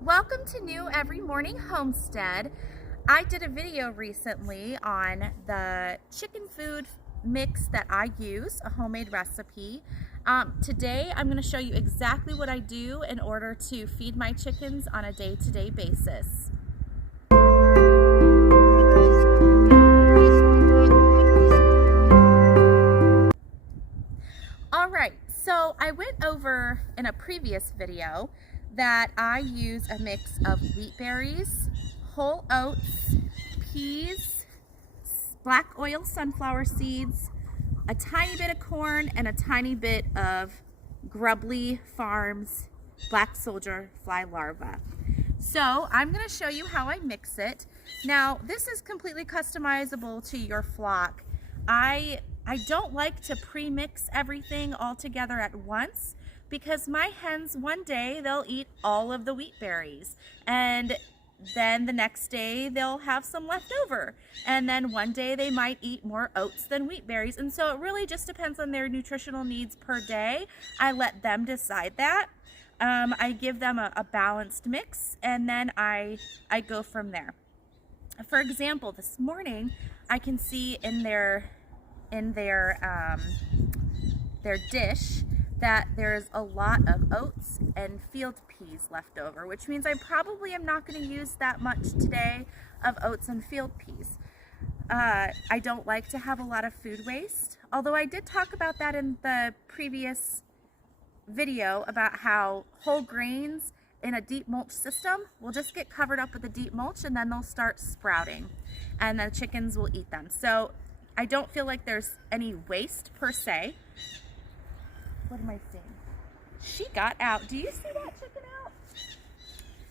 Welcome to New Every Morning Homestead. I did a video recently on the chicken food mix that I use, a homemade recipe. Today I'm going to show you exactly what I do in order to feed my chickens on a day-to-day basis. Alright, so I went over in a previous video that I use a mix of wheat berries, whole oats, peas, black oil sunflower seeds, a tiny bit of corn, and a tiny bit of Grubbly Farms black soldier fly larva. So I'm going to show you how I mix it. Now this is completely customizable to your flock. I don't like to pre-mix everything all together at once, because my hens, one day they'll eat all of the wheat berries, and then the next day they'll have some left over, and then one day they might eat more oats than wheat berries, and so it really just depends on their nutritional needs per day. I let them decide that. I give them a balanced mix, and then I go from there. For example, this morning I can see in their dish that there's a lot of oats and field peas left over, which means I probably am not going to use that much today of oats and field peas. I don't like to have a lot of food waste, although I did talk about that in the previous video about how whole grains in a deep mulch system will just get covered up with the deep mulch, and then they'll start sprouting and the chickens will eat them. So I don't feel like there's any waste per se. What am I seeing? She got out. Do you see that chicken out?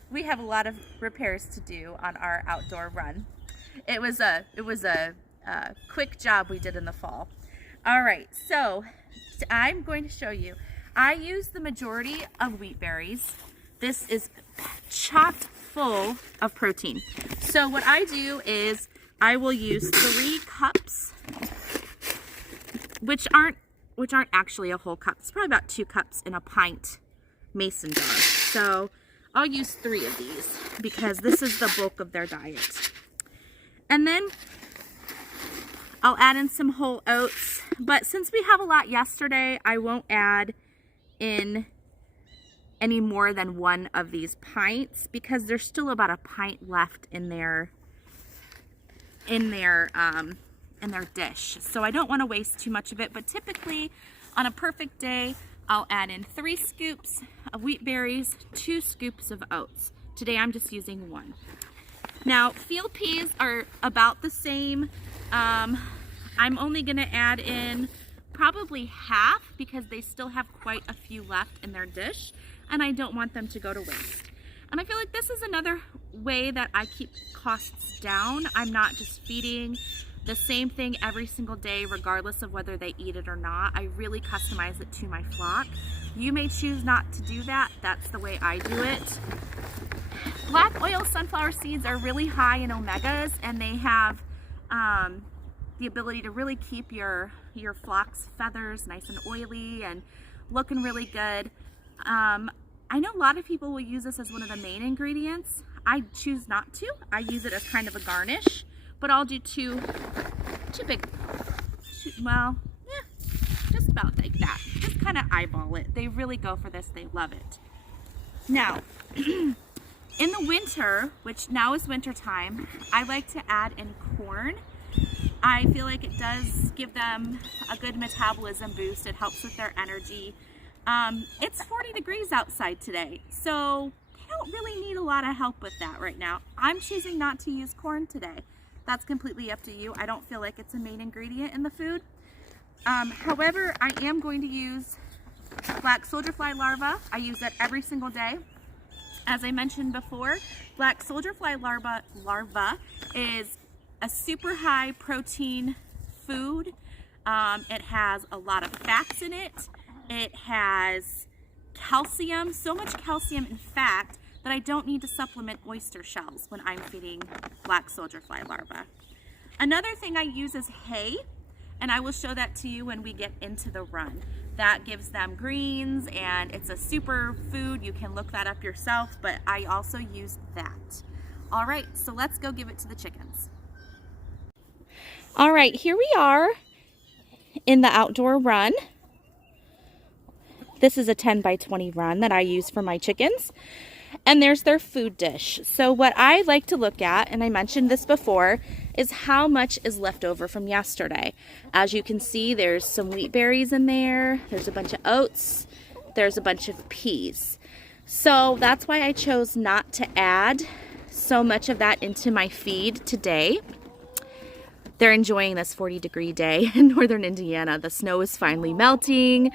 We have a lot of repairs to do on our outdoor run. It was a quick job we did in the fall. All right, so I'm going to show you. I use the majority of wheat berries. This is chock full of protein. So what I do is I will use 3 cups, which aren't actually a whole cup. It's probably about 2 cups in a pint mason jar. So I'll use 3 of these because this is the bulk of their diet. And then I'll add in some whole oats. But since we have a lot yesterday, I won't add in any more than 1 of these pints because there's still about a pint left in their dish. So I don't want to waste too much of it, but typically on a perfect day, I'll add in 3 scoops of wheat berries, 2 scoops of oats. Today I'm just using 1. Now field peas are about the same. I'm only going to add in probably half because they still have quite a few left in their dish, and I don't want them to go to waste. And I feel like this is another way that I keep costs down. I'm not just feeding the same thing every single day regardless of whether they eat it or not. I really customize it to my flock. You may choose not to do that. That's the way I do it. Black oil sunflower seeds are really high in omegas, and they have the ability to really keep your flock's feathers nice and oily and looking really good. I know a lot of people will use this as one of the main ingredients. I choose not to. I use it as kind of a garnish, but I'll do two big, well, yeah, just about like that. Just kind of eyeball it. They really go for this. They love it. Now, in the winter, which now is winter time, I like to add in corn. I feel like it does give them a good metabolism boost. It helps with their energy. It's 40 degrees outside today, so they don't really need a lot of help with that right now. I'm choosing not to use corn today. That's completely up to you. I don't feel like it's a main ingredient in the food. However, I am going to use black soldier fly larva. I use that every single day. As I mentioned before, black soldier fly larva is a super high protein food. It has a lot of fats in it. It has calcium, so much calcium in fact that I don't need to supplement oyster shells when I'm feeding black soldier fly larva. Another thing I use is hay, and I will show that to you when we get into the run. That gives them greens, and it's a super food. You can look that up yourself, but I also use that. All right, so let's go give it to the chickens. All right, here we are in the outdoor run. This is a 10 by 20 run that I use for my chickens. And there's their food dish. So what I like to look at, and I mentioned this before, is how much is left over from yesterday. As you can see, there's some wheat berries in there. There's a bunch of oats. There's a bunch of peas. So that's why I chose not to add so much of that into my feed today. They're enjoying this 40-degree day in northern Indiana. The snow is finally melting.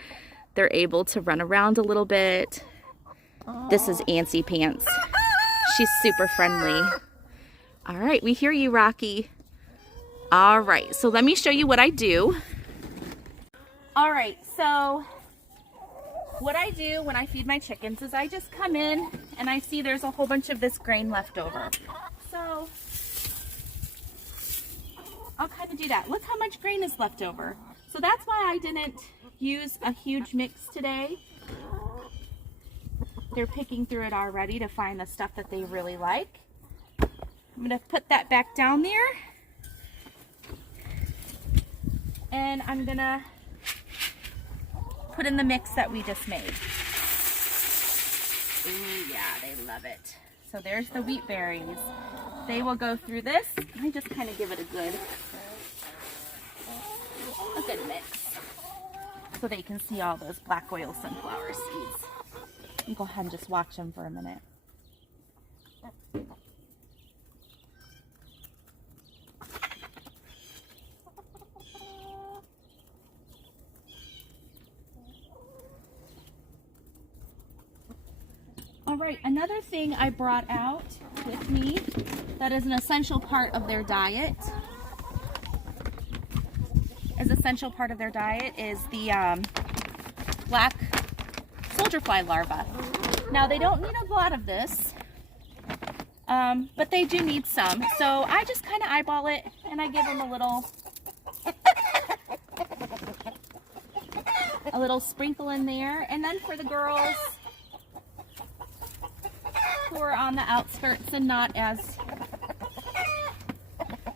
They're able to run around a little bit. This is Antsy Pants. She's super friendly. All right, we hear you, Rocky. All right, so let me show you what I do. All right, so what I do when I feed my chickens is I just come in and I see there's a whole bunch of this grain left over. So I'll kind of do that. Look how much grain is left over. So that's why I didn't use a huge mix today. They're picking through it already to find the stuff that they really like. I'm gonna put that back down there. And I'm gonna put in the mix that we just made. Ooh, yeah, they love it. So there's the wheat berries. They will go through this. I just kind of give it a good mix so they can see all those black oil sunflower seeds. You go ahead and just watch them for a minute. All right, another thing I brought out with me that is an essential part of their diet is the black soldier fly larva. Now they don't need a lot of this, but they do need some. So I just kind of eyeball it and I give them a little sprinkle in there. And then for the girls who are on the outskirts and not as,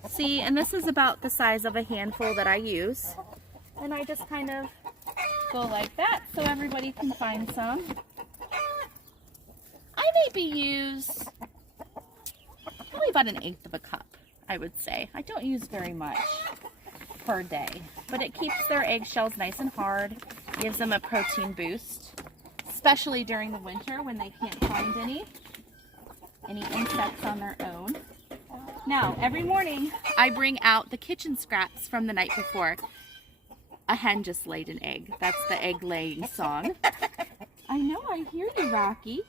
see, and this is about the size of a handful that I use. And I just kind of go like that so everybody can find some. I maybe use probably about 1/8 of a cup, I would say. I don't use very much per day, but it keeps their eggshells nice and hard, gives them a protein boost, especially during the winter when they can't find any insects on their own. Now, every morning I bring out the kitchen scraps from the night before. A hen just laid an egg. That's the egg laying song. I know, I hear you, Rocky.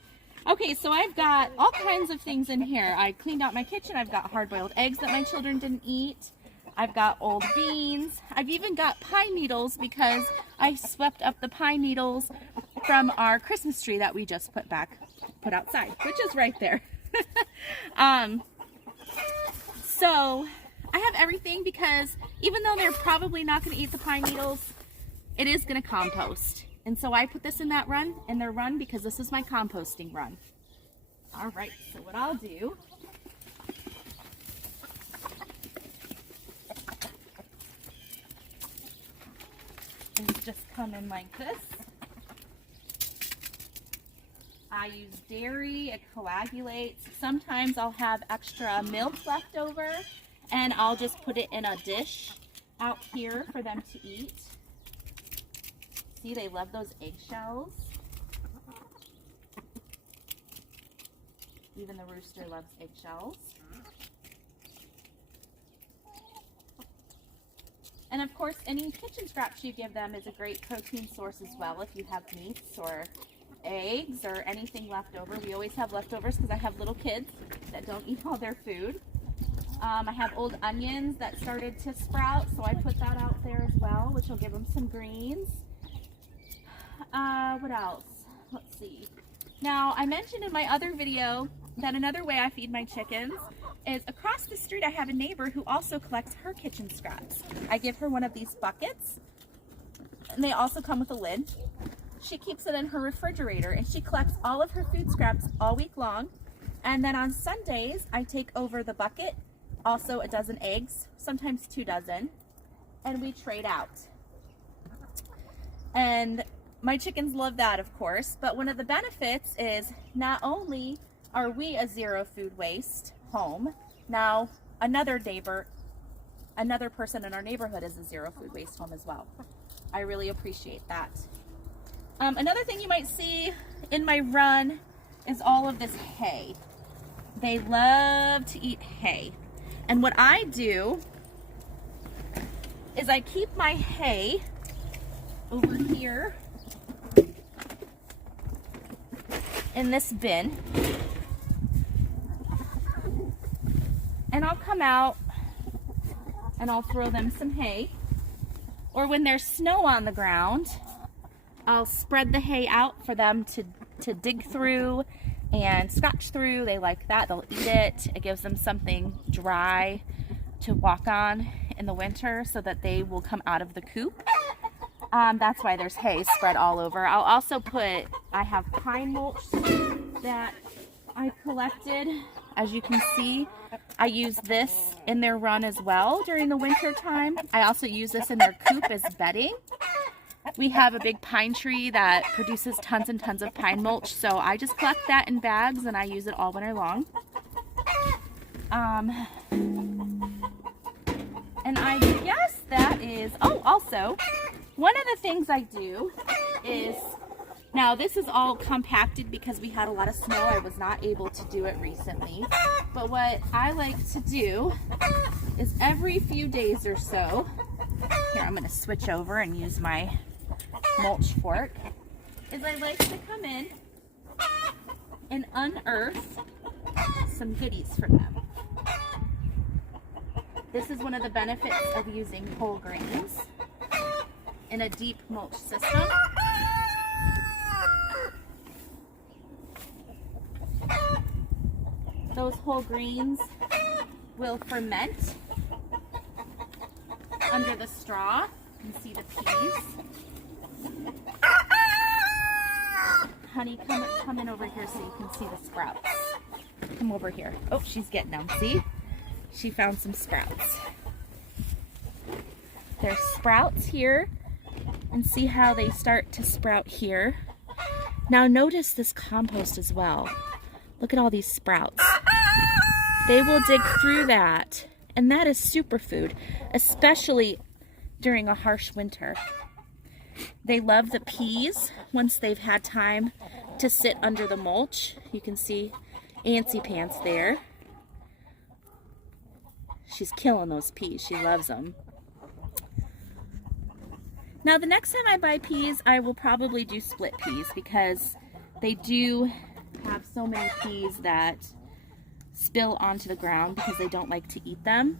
Okay, so I've got all kinds of things in here. I cleaned out my kitchen. I've got hard-boiled eggs that my children didn't eat. I've got old beans. I've even got pine needles because I swept up the pine needles from our Christmas tree that we just put outside, which is right there. So I have everything because even though they're probably not going to eat the pine needles, it is going to compost. And so I put this in their run because this is my composting run. All right, so what I'll do is just come in like this. I use dairy, it coagulates. Sometimes I'll have extra milk left over and I'll just put it in a dish out here for them to eat. See, they love those eggshells. Even the rooster loves eggshells. And of course, any kitchen scraps you give them is a great protein source as well if you have meats or eggs or anything left over. We always have leftovers because I have little kids that don't eat all their food. I have old onions that started to sprout, so I put that out there as well, which will give them some greens. What else? Let's see. Now, I mentioned in my other video that another way I feed my chickens is across the street I have a neighbor who also collects her kitchen scraps. I give her one of these buckets, and they also come with a lid. She keeps it in her refrigerator, and she collects all of her food scraps all week long. And then on Sundays, I take over the bucket, also a dozen eggs, sometimes 2 dozen, and we trade out. And my chickens love that, of course, but one of the benefits is not only are we a zero food waste home, now another person in our neighborhood is a zero food waste home as well. I really appreciate that. Another thing you might see in my run is all of this hay. They love to eat hay. And what I do is I keep my hay over here in this bin. And I'll come out and I'll throw them some hay. Or when there's snow on the ground, I'll spread the hay out for them to dig through and scratch through. They like that. They'll eat it. It gives them something dry to walk on in the winter so that they will come out of the coop. That's why there's hay spread all over. I'll also I have pine mulch that I collected. As you can see, I use this in their run as well during the winter time. I also use this in their coop as bedding. We have a big pine tree that produces tons and tons of pine mulch, so I just collect that in bags and I use it all winter long. And I guess that is, oh, also, one of the things I do is, now this is all compacted because we had a lot of snow. I was not able to do it recently. But what I like to do is every few days or so, here I'm going to switch over and use my mulch fork, is I like to come in and unearth some goodies for them. This is one of the benefits of using whole grains in a deep mulch system. Those whole grains will ferment under the straw. You can see the peas. Honey, come in over here so you can see the sprouts. Come over here. Oh, she's getting them. See? She found some sprouts. There's sprouts here, and see how they start to sprout here. Now notice this compost as well. Look at all these sprouts. They will dig through that, and that is superfood, especially during a harsh winter. They love the peas once they've had time to sit under the mulch. You can see Antsy Pants there. She's killing those peas. She loves them. Now the next time I buy peas, I will probably do split peas because they do have so many peas that spill onto the ground because they don't like to eat them.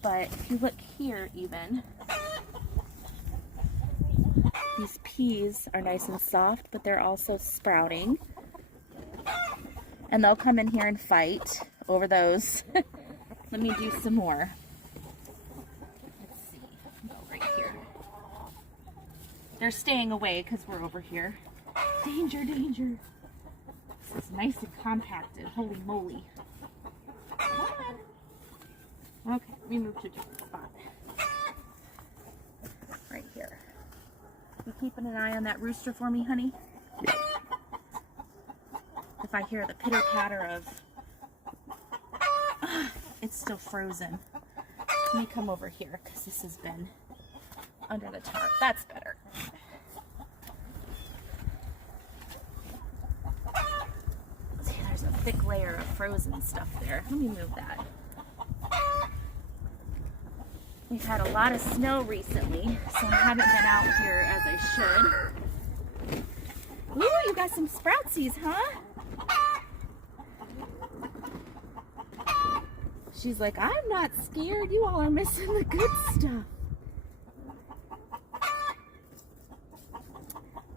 But if you look here even, these peas are nice and soft, but they're also sprouting. And they'll come in here and fight over those. Let me do some more. Let's see. Go right here. They're staying away because we're over here. Danger, danger. This is nice and compacted. Holy moly. Come on. Okay, let me move to a different spot. Right here. You keeping an eye on that rooster for me, honey? Yeah. If I hear the pitter-patter of... it's still frozen. Let me come over here because this has been under the tarp. That's better. See, there's a thick layer of frozen stuff there. Let me move that. We've had a lot of snow recently, so I haven't been out here as I should. Ooh, you got some sproutsies, huh? She's like, I'm not scared. You all are missing the good stuff.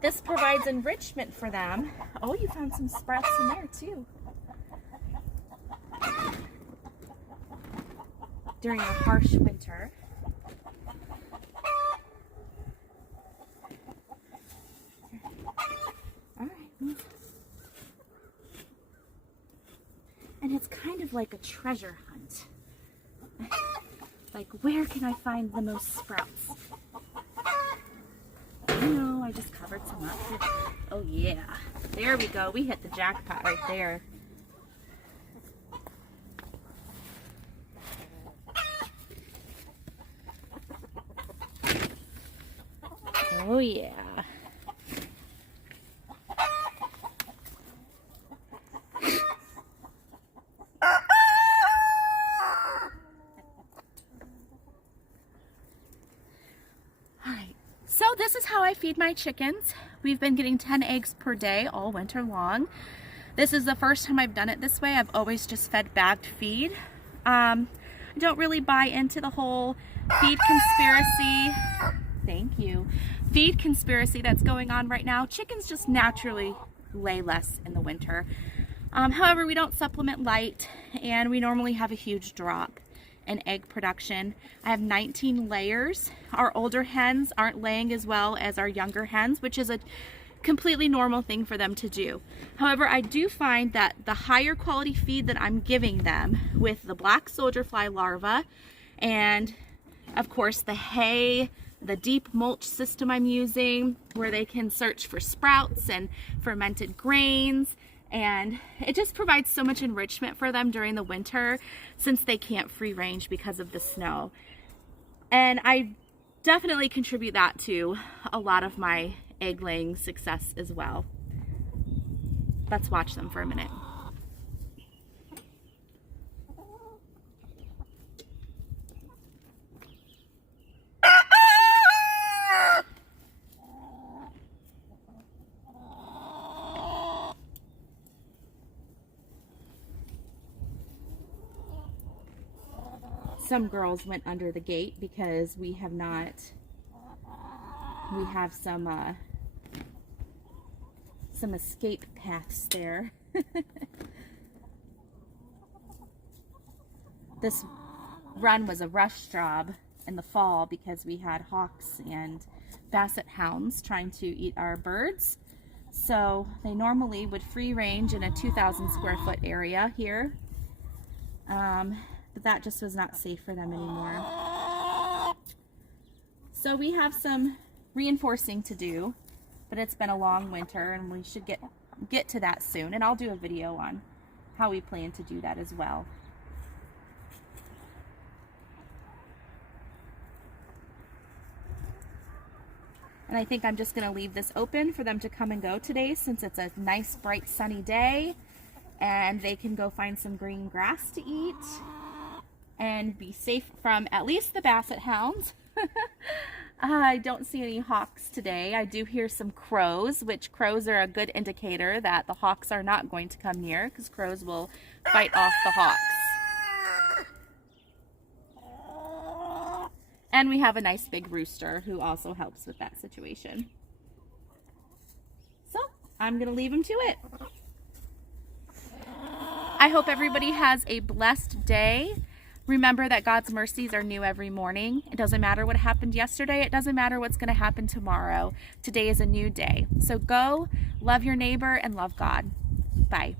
This provides enrichment for them. Oh, you found some sprouts in there too. during a harsh winter. All right. And it's kind of like a treasure hunt. Like, where can I find the most sprouts? No, I just covered some up. Oh yeah, there we go. We hit the jackpot right there. Oh yeah. So this is how I feed my chickens. We've been getting 10 eggs per day all winter long. This is the first time I've done it this way. I've always just fed bagged feed. I don't really buy into the whole feed conspiracy. Thank you. Feed conspiracy that's going on right now. Chickens just naturally lay less in the winter. However, we don't supplement light, and we normally have a huge drop in egg production. I have 19 layers. Our older hens aren't laying as well as our younger hens, which is a completely normal thing for them to do. However, I do find that the higher quality feed that I'm giving them with the black soldier fly larva, and of course the hay, the deep mulch system I'm using, where they can search for sprouts and fermented grains, and it just provides so much enrichment for them during the winter since they can't free range because of the snow. And I definitely contribute that to a lot of my egg laying success as well. Let's watch them for a minute. Some girls went under the gate because we have some escape paths there. This run was a rush job in the fall because we had hawks and basset hounds trying to eat our birds. So they normally would free range in a 2,000 square foot area here. But that just was not safe for them anymore. So we have some reinforcing to do, but it's been a long winter and we should get to that soon, and I'll do a video on how we plan to do that as well. And I think I'm just going to leave this open for them to come and go today since it's a nice bright sunny day and they can go find some green grass to eat and be safe from at least the basset hounds. I don't see any hawks today. I do hear some crows, which crows are a good indicator that the hawks are not going to come near because crows will fight off the hawks. And we have a nice big rooster who also helps with that situation. So I'm going to leave him to it. I hope everybody has a blessed day. Remember that God's mercies are new every morning. It doesn't matter what happened yesterday. It doesn't matter what's going to happen tomorrow. Today is a new day. So go, love your neighbor, and love God. Bye.